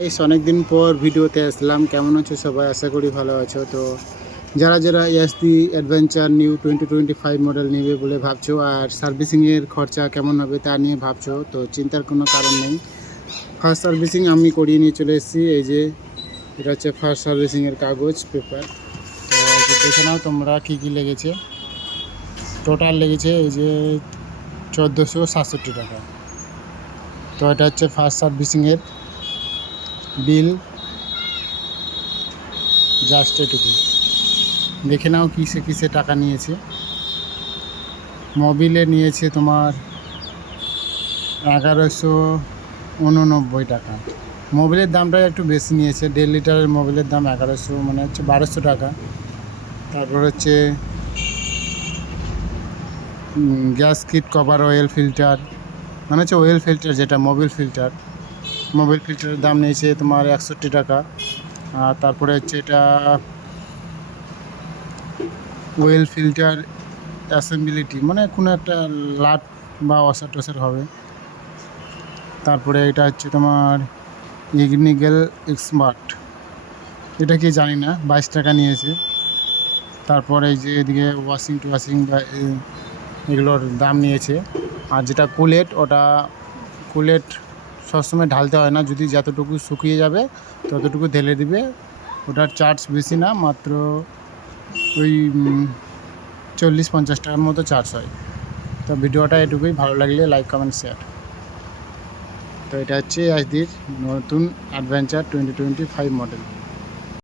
অনেক দিন পর ভিডিওতে আসলাম। কেমন আছো সবাই? আশা করি ভালো আছো। তো যারা যারা এসডি অ্যাডভেঞ্চার নিউ 2025 মডেল নেবে বলে ভাবছো আর সার্ভিসিংয়ের খরচা কেমন হবে তা নিয়ে ভাবছো, তো চিন্তার কোনো কারণ নেই। ফার্স্ট সার্ভিসিং আমি করিয়ে নিয়ে চলে এসেছি। এই যে এটা হচ্ছে ফার্স্ট সার্ভিসিংয়ের কাগজ পেপার। তো দেখে নাও তোমরা কী কী লেগেছে। টোটাল লেগেছে এই যে 1467 টাকা। তো এটা হচ্ছে ফার্স্ট সার্ভিসিংয়ের বিল, জাস্ট এটুকু দেখে নাও কিসে কিসে টাকা নিয়েছে। মোবিলে নিয়েছে তোমার 1189 টাকা। মোবিলের দামটা একটু বেশি নিয়েছে, 1.5 লিটারের মোবিলের দাম 1100, মানে হচ্ছে 1200 টাকা। তারপর হচ্ছে gas kit, cover, oil filter, মানে হচ্ছে অয়েল ফিল্টার যেটা মোবিল ফিল্টারের দাম নিয়েছে তোমার 61 টাকা। আর তারপরে হচ্ছে এটা অয়েল ফিল্টার অ্যাসেম্বিলিটি, মানে কোনো একটা লাট বা অসার টসার হবে। তারপরে এটা হচ্ছে তোমার ইগনিগেল এক্সমার্ট, এটা কি জানি না, 22 টাকা নিয়েছে। তারপরে এই যে এদিকে ওয়াশিং বা এগুলোর দাম নিয়েছে। আর যেটা কুলেট, ওটা কুলেট সবসময় ঢালতে হয় না, যদি যতটুকু শুকিয়ে যাবে ততটুকু ঢেলে দিবে। ওটার চার্জ বেশি না, মাত্র ওই 40-50 টাকার মতো চার্জ হয়। তো ভিডিওটা এটুকুই, ভালো লাগলে লাইক, কমেন্ট, শেয়ার। তো এটা হচ্ছে আজকের নতুন অ্যাডভেঞ্চার 2025 মডেল।